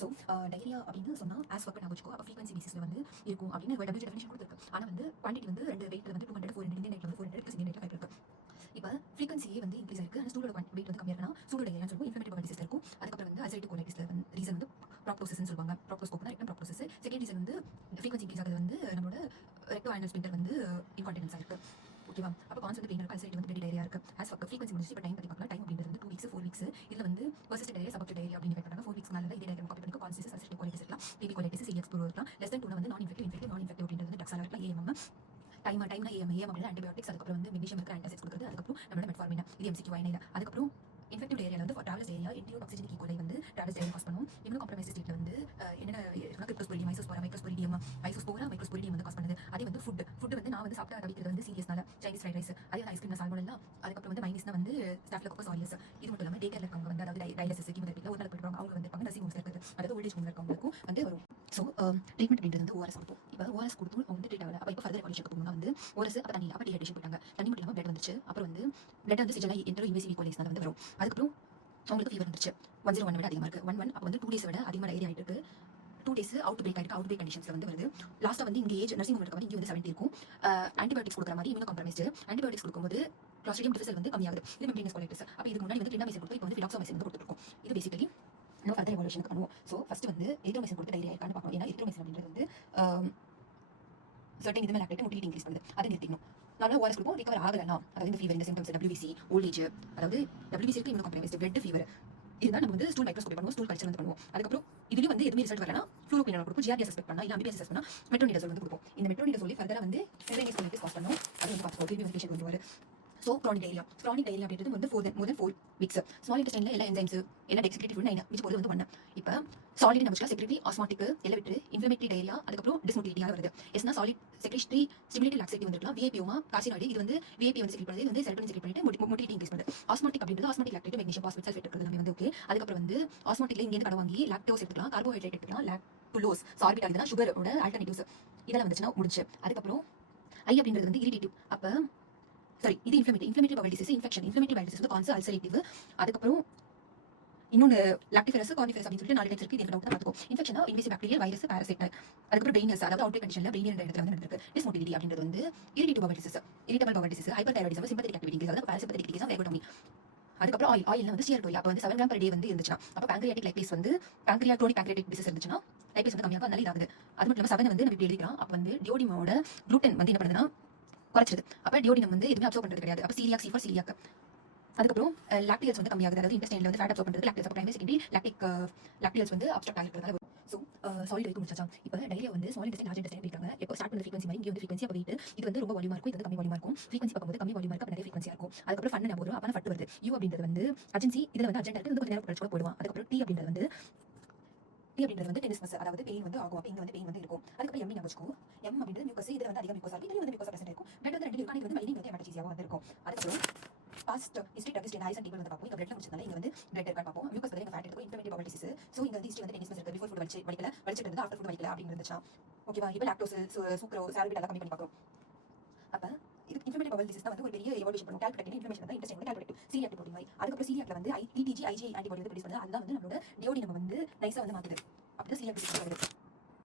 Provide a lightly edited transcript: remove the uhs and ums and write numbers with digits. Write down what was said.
So டைரியா அப்படின்னு சொன்னால் as work நான் வச்சுக்கோ அப்போ ஃப்ரீக்வன்சி பேசிஸில் வந்து இருக்கும் அப்படின்னு ஒரு டபிள்யூ டெஃபினேஷன் கொடுத்துருக்கு. ஆனால் வந்து குவான்டிட்டி வந்து 2 வெயிட்டில் வந்து 200 400 இந்தியன் நைட்டில் வந்து 400 இந்தியன் நைட்டில் இருக்கு. இப்போ ஃப்ரீக்வன்சியே வந்து இன்க்ரீஸ் ஆயிருக்கு. ஆனால் ஸ்டூலோட வெயிட் வந்து கம்மியாக இருக்குன்னா ஸ்டூலோட டைரியான்னு சொல்லுவோம். இன்ஃப்ளமேட்டரி பவர் டிசீஸ் இருக்கும். அதுக்கப்புறம் வந்து அல்சரேட்டிவ் கோலைட்டிஸ்ல வந்து ரீசன் வந்து ப்ராப்டோசிஸ்ன்னு சொல்லுவாங்க. ப்ராப்டோஸ்கோப்னா ரெக்டம் ப்ராப்டோசிஸ். செகண்ட் ரீசன் வந்து ஃப்ரீக்வன்சி இன்க்ரீஸ் ஆகுது வந்து நம்மளோட ரெக்டோ ஆனல் ஸ்பிண்டர் வந்து இன்கான்டினன்ஸாக இருக்குது. ஓகேவா? அப்போ கான்ஸ் வந்து பெயின் இருக்குது, அல்சரேட்டிவ் வந்து பெரிய டைரியா இருக்குது. ஆஸ் ஒர்க் ஃப்ரீக்வன்சி முடிச்சு இப்போ டைம் பற்றி பார்க்கலாம். டைம் அப்படின்றது வந்து 2 வீக்ஸ் 4 வீக்ஸ். இதில் வந்து பர்சிஸ்டன்ட் டைரியா சப்ஜெக்ட் டைரியா அப்படின்னு டிஃபைன் பண்ணுறாங்க. 4 வீக்ஸ் மேலே இதே டைரியா காப்பி பண்ணி கான்சிஸ் அல்சரேட்டிவ் கோலைட்டிஸ் இருக்கலாம், டிபி கோலைட்டிஸ், சிலியக்ஸ் ப்ரோ இருக்கலாம். லெஸ் தென் 2 வந்து நான் இன்ஃபெக்டிவ் அப்படின்றது வந்து டக்ஸாலா இருக்கலாம். ஏஎம்எம் டைம்னா ஏஎம் அப்படின்னா ஆன்டிபயோட்டிக்ஸ். அதுக்கப்புறம் வந்து மெக்னீஷியம் இருக்கிற ஆன்டாசிட்ஸ் கொடுக்குறது. அதுக்கப்புறம் நம்மளோட மெட்ஃபார்மின் இது எம்சிக்யூ ஐனைல. அதுக்கப்புறம் இன்ஃபெக்டிவ் ஏரியாவில் வந்து ட்ராவல்ஸ் ஏரியா என்டியோடாக்சிஜனிக் ஈகோலை வந்து ட்ராவல்ஸ் ஏரியா காஸ் பண்ணும். இன்னும் காம்ப்ரமைஸ் ஸ்டேட்டில் வந்து என்னென்ன கிரிப்டோஸ்போரிடியம், மைசோஸ்போரிடியம் வந்து காஸ் பண்ணுது. அதே வந்து ஃபுட் வந்து நான் வந்து சாப்பிட்டா தவிக்கிறது வந்து சீரியஸ்னால சைனீஸ் ஃப்ரைட் ரைஸ், அதே வந்து ஐஸ்கிரீம் சால்மோனெல்லா, அதுக்கப்புறம் வந்து மைனஸ்னா வந்து ஸ்டாஃப்லோகோக்கஸ் ஆரியஸ். இது மட்டும் இல்லாமல் டேக்கரில் இருக்கவங்க வந்து அதாவது டைலசிஸ் கீமோதெரபியில் ஒரு நாள் போயிடுவாங்க. அவங்க வந்து நர்சிங் ஹோம்ஸ் இருக்குது, அதாவது ஓல்டேஜ் ஹோம்ல இருக்கவங்களுக்கும் வந்து வரும். ஸோ ட்ரீட்மெண்ட் அப்படின்றது வந்து ஓஆர்எஸ் கொடுப்போம். இப்போ ஓஆர்எஸ் கொடுத்து அவங்க வந்து ட்ரீட் ஆகல. அப்போ இப்போ ஃபர்தர் எவல்யூஷனுக்கு போகணும்னா வந்து ஓஆர்எஸ் அப்போ தண்ணி அப்போ டீஹைட்ரேஷன் போயிட்டாங்க. தண்ணி மட்டும் இல்லாமல் பிளட் வந்துச்சு. அப்புறம் வந்து பிளட் வந்து சிஜலாக என்ட்ரோ இன்வேசிவ் கோலைஸ்னால வந்து வரும். அதுக்கப்புறம் அவங்களுக்கு ஃபீவர் வந்துருச்சு. 101 விட அதிகமாக இருக்குது. 11 அப்போ வந்து 2 days விட அதிகமாக டைரியா ஆகிட்டு இருக்கு. 2 days அவுட் பிரேக் ஆகிருக்கு. அவுட் பிரேக் கண்டிஷன்ஸில் வந்து வருது. லாஸ்ட்டாக வந்து இங்கே ஏஜ் நர்சிங் ஹோம் இருக்க இங்கே வந்து 70 இருக்கும். ஆன்டிபயோட்டிக்ஸ் கொடுக்குற மாதிரி இம்யூனோ காம்ப்ரமைஸ்டு ஆன்டிபயோட்டிக்ஸ் கொடுக்கும்போது கிளாஸ்ட்ரிடியம் டிஃபிசல் வந்து கம்மியாகுது. இது மெயின்டெனன்ஸ் கோலைட்டிஸ். அப்போ இதுக்கு முன்னாடி வந்து கிளிண்டாமைசின் கொடுத்து இப்போ வந்து ஃபிலாக்ஸாமைசின் வந்து கொடுத்துருக்கோம். இது பேசிக்கலி நம்ம ஃபர்தர் எவல்யூஷனுக்கு பண்ணுவோம். ஸோ ஃபர்ஸ்ட் வந்து எரித்ரோமைசின் கொடுத்து டைரியா இருக்கான்னு பார்க்கணும். ஏன்னா எரித்ரோமைசின் அப்படின்றது வந்து சர்டன் இதுமே லாக்டேட் மோட்டிலிட்டி இன்க்ரீஸ் பண்ணுது. அதை நிறுத்திக்கணும். நார்மலாக ஓஆர்எஸ் கொடுப்போம். ரிகவர் ஆகலைன்னா அதாவது இந்த ஃபீவர் இந்த சிம்டம்ஸ் WBC ஓல்டேஜ், அதாவது WBC இருக்கு இம்யூனோ காம்ப்ரமைஸ்டு பிளட் ஃபீவர், இதுதான் நம்ம வந்து ஸ்டூல் மைக்ரோஸ்கோபி பண்ணுவோம், ஸ்டூல் கல்ச்சர் வந்து பண்ணுவோம். அதுக்கப்புறம் இதுலேயும் வந்து எதுவுமே ரிசல்ட் வரலனா ஃப்ளூரோக்வினால் கொடுப்போம். ஜிஆர்டி சஸ்பெக்ட் பண்ணா இல்லை அம்பிபிஎஸ் சஸ்பெக்ட் பண்ணா மெட்ரோனிடசோல் வந்து கொடுப்போம். இந்த மெட்ரோனிடசோல் ஃபர்தராக வந்து ஃபில்லைஸ் கோலைட்டிஸ் காஸ் பண்ணும். அது வந்து பார்த்துக்கோ திரும்பி வந்து பேஷண்ட் வந்து வரும். ஸோ க்ரானிக் டைரியா அப்படின்றது வந்து மோர் தென் 4 வீக்ஸ். ஸ்மால் இன்டெஸ்டைனில் எல்லா என்சைம்ஸ் எல்லாம் டெக்ஸிக்ரேட்டிவ் ஃபுட் 9 மிச்சம் போது வந்து 1. இப்போ சாலிட் நம்ம செக்ரட்டரி ஆஸ்மாட்டிக் எலவிட்டு இன்ஃப்ளமேட்டரி டைரியா அதுக்கப்புறம் டிஸ்மோட்டிலிட்டியாக வருது. எஸ்னா சாலிட் செக்ரட்டரி ஸ்டிமுலேட்டரி லாக்ஸேட்டிவ் வந்துருக்கலாம். விஐபியோமா கார்சினாய்டு இது வந்து விஐபி வந்து செக்ரேட் பண்ணுது. இது வந்து செரோட்டோனின் செக்ரேட் பண்ணிட்டு மோட்டிலிட்டி இன்க்ரீஸ் பண்ணுது. ஆஸ்மாட்டிக் அப்படின்றது osmotic lactate magnesium phosphate sulphate இருக்கிறது எல்லாமே வந்து ஓகே. அதுக்கப்புறம் வந்து ஆஸ்மாட்டிக்ல இங்கே கடன் வாங்கி லாக்டோஸ் எடுத்துக்கலாம், கார்போஹைட்ரேட் எடுத்துக்கலாம், லாக்டுலோஸ் சார்பிட்டால் இதுதான் சுகரோட ஆல்டர்னேட்டிவ்ஸ். இதெல்லாம் வந்துச்சுன்னா முடிச்சு. அதுக்கப்புறம் ஐ அப்படின்றது வந்து இரிட்டேட்டிவ். அப்போ இது inflammatory Powell disease inflammatory Powell disease வந்து கான்சர் அல்சரேட்டிவ். அதுக்கப்புறம் இன்னொன்று லாக்டிஃபெரஸ் கார்னிஃபெரஸ் அப்படின்னு சொல்லிட்டு 4 டைப்ஸ் இருக்கு. இது டவுட் பார்த்துக்கோ. இன்ஃபெக்ஷனா இன்வேசிவ் பாக்டீரியல் வைரஸ் பாராசைட். அதுக்கப்புறம் பிரெயினஸ் அதாவது அவுட் கண்டிஷன்ல பிரெயின் என்ற இடத்துல வந்து நடந்திருக்கு. டிஸ்மோட்டிலிட்டி அப்படின்றது வந்து irritative bowel disease hyperthyroidism sympathetic activity அதாவது பாராசிம்பத்தட்டிக் டிசீஸ் வேகோட்டமி. அதுக்கப்புறம் ஆயில் வந்து ஸ்டியர்டோரி. அப்போ வந்து 7 கிராம் per day வந்து இருந்துச்சுன்னா அப்போ பேங்க்ரியாட்டிக் லைபேஸ் வந்து க்ரோனிக் பேங்க்ரியாட்டிக் டிசீஸ் இருந்துச்சுன்னா லைபேஸ் வந்து கம்மியாக அதனால இதாகுது. அது மட்டும் இல்லாமல் 7 வந்து நம்ம இப்படி எழுதிக்கலாம். அப்போ வந்து டியோடிமோட குளூட்டன் வந்து என்ன பண்ணுதுன்னா குறைச்சிருது. அப்போ டியோடினம் வந்து எதுவுமே அப்சர்வ் பண்ணுறது கிடையாது. அப்போ சீலியாக் C for celiac. அதுக்கப்புறம் லாக்டியல்ஸ் வந்து கம்மியாகுது. அதாவது இன்டெஸ்டைன்ல வந்து ஃபேட் அப்சர்வ் பண்ணுறது லாக்டியல்ஸ். அப்போ பிரைமரி செகண்டரி லாக்டியல்ஸ் வந்து அப்ஸ்ட்ரக்ட் ஆகிறதுனால வரும். ஸோ சாலிட் வரைக்கும் முடிச்சாச்சா. இப்போ டைரியா வந்து ஸ்மால் இன்டெஸ்டைன் லார்ஜ் இன்டெஸ்டைன் இருக்காங்க. எப்போ ஸ்டார்ட் பண்ணுற ஃப்ரீக்வன்சி மாதிரி இங்கே வந்து ஃப்ரீக்வன்சி அப்போ வெயிட் இது வந்து ரொம்ப வால்யூமா இருக்கும், இது வந்து கம்மி வால்யூமா இருக்கும். ஃப்ரீக்வன்சி பார்க்கும்போது கம்மி வால்யூமா இருக்கும், நிறைய ஃப்ரீக்வன்சியாக இருக்கும். அதுக்கப்புறம் ஃபன் ஞாபகம் வரும். அப்போ ஃபட் வருது. யூ அப்படின்றது வந்து அர்ஜென்சி, இதில் வந்து அர்ஜென்ட் இருக்குது, கொஞ்சம் நேரம் கழிச்சு கூட போயிடுவான். அதுக்கப்புறம் டி அப்படின்றது வந்து டெனிஸ்மஸ் அதாவது பெயின் வந்து ஆகும். அப்போ இங்கே வந்து பெயின் வந்து இருக்கும். அதுக்கப்புறம் எம் ஞாபகம் வச்சுக்கோ. எம் அப்படின்றது மியூக்கஸ், இதில் வந்து அதிகம் மியூக்கஸ் ஆகும், இதில் வந்து மியூக்கஸ் பிரசன்ட் இருக்கும். பிளட் வந்து 2 இருக்கும், இது வந்து மைனிங் வந்து ஹெமடாக்சிஸியாகவும் வந்து இருக்கும். அதுக்கப்புறம் past history test highs and table வந்து பார்ப்போம். இங்க பிளட்ல முடிச்சதால இங்க வந்து பிளட் இருக்கான்னு பார்ப்போம். மியூக்கஸ் வந்து ஃபேட் இருக்கும், இன்ஃப்ளமேட்டரி பவல் டிசீஸ். சோ இங்க வந்து ஹிஸ்ட்ரி வந்து டெனிஸ்மஸ் இருக்கு, பிஃபோர் ஃபுட் வலிச்சிட்டு இருந்தா ஆஃப்டர் ஃபுட் வலிக்கல அப்படின்னு இருந்துச்சா. ஓகேவா? இப்போ லாக்டோஸ் சுக்ரோஸ் சால்பிட் எல்லாம் கம்மி பண்ணி பார்க்கறோம். அப்ப இது இன்ஃப்ளமேட்டரி பவல் டிசீஸ் தான் வந்து ஒரு பெரிய எவல்யூஷன் பண்ணும். கால்குலேட்டிவ் இன்ஃப்ளமேஷன் தான் இன்டெஸ்டைன் வந்து கால்குலேட்டிவ் சீலியாக் ப்ரோட்டீன் மாதிரி. அதுக்கப்புறம் சீலியாக்ல வந்து IgG IgA ஆன்டிபாடி வந்து ப்ரொடியூஸ் பண்ணுது. அதுதான் வந்து நம்மளோட டியோடினம் வந்து நைஸா வந்து மாத்துது. அப்படி சீலியாக் டிசீஸ் வருது.